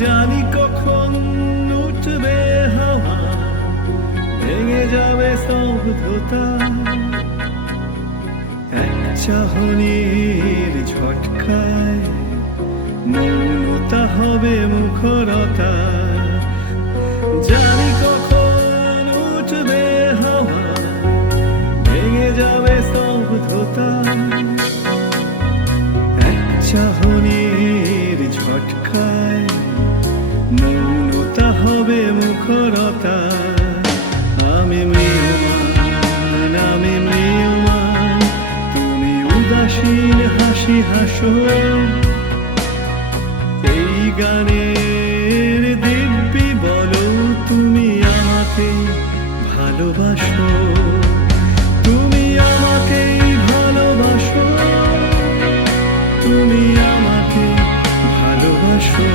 জানি কখন উঠবে হাওয়া, ভেঙে যাবে স্তব্ধতা, এক চাহনির ঝটকায় মৌনতা হবে মুখরতা। জানি কখন উঠবে হাওয়া, ভেঙে যাবে স্তব্ধতা, এক চাহনির ঝটকায় মৌনতা হবে মুখরতা। আমি ম্রিয়মান, আমি ম্রিয়মান, তুমি উদাসীন হাসি হাসো। এই গানের দিব্যি বলো তুমি আমাকে ভালোবাসো, তুমি আমাকে ভালোবাসো, তুমি আমাকে ভালোবাসো।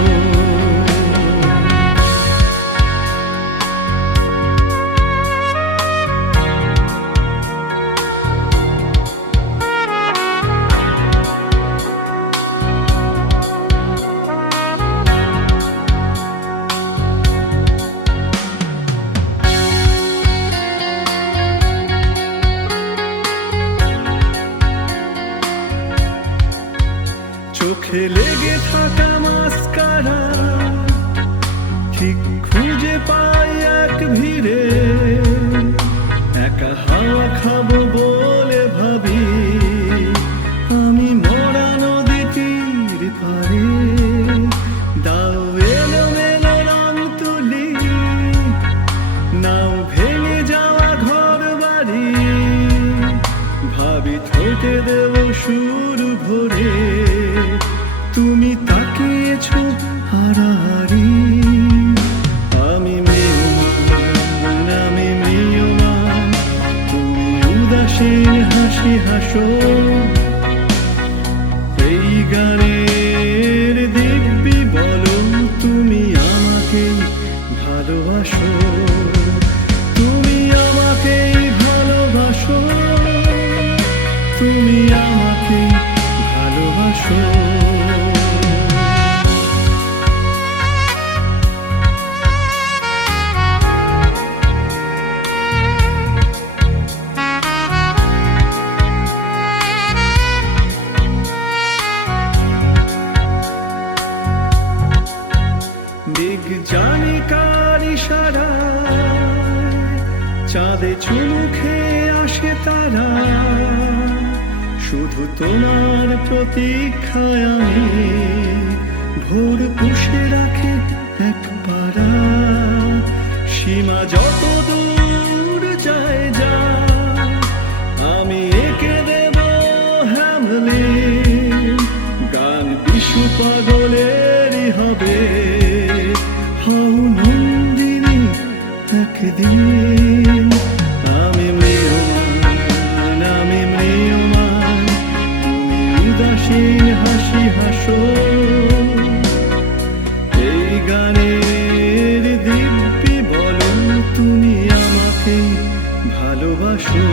চোখে লেগে থাকা মাস্কারা ঠিক খুঁজে পাই এক ভিড়ে, একা হাওয়া খাবো বলে ভাবি আমি মরা নদী তীর পারে। দাও এলোমেলো রং তুলি, নাও ভেঙে যাওয়া ঘর বাড়ি, ভাবি ঠোঁটে দেব সুর ভরে, তুমি তাকিয়েছো হারাহারি। আমি ম্রিয়মান, আমি ম্রিয়মান, তুমি উদাসীন হাসি হাসো। এই গানের দিব্যি বলো তুমি আমাকে ভালোবাসো, তুমি আমাকে ভালোবাসো, তুমি আমাকে ভালোবাসো। জানি কার ইশারায় চাঁদে চুমু খেয়ে আসে তারা, শুধু তোমার প্রতীক্ষায় আমি ভোর পুষে রাখে এক পারা। সীমা যত দূর যায় যা, আমি এঁকে দেব হ্যামলেট, গান বিশু পাগলেরই হবে। হও নন্দিনী একদিন। আমি ম্রিয়মান, আমি ম্রিয়মান, তুমি উদাসীন হাসি হাসো। এই গানের দিব্যি বলো তুমি আমাকে ভালোবাসো।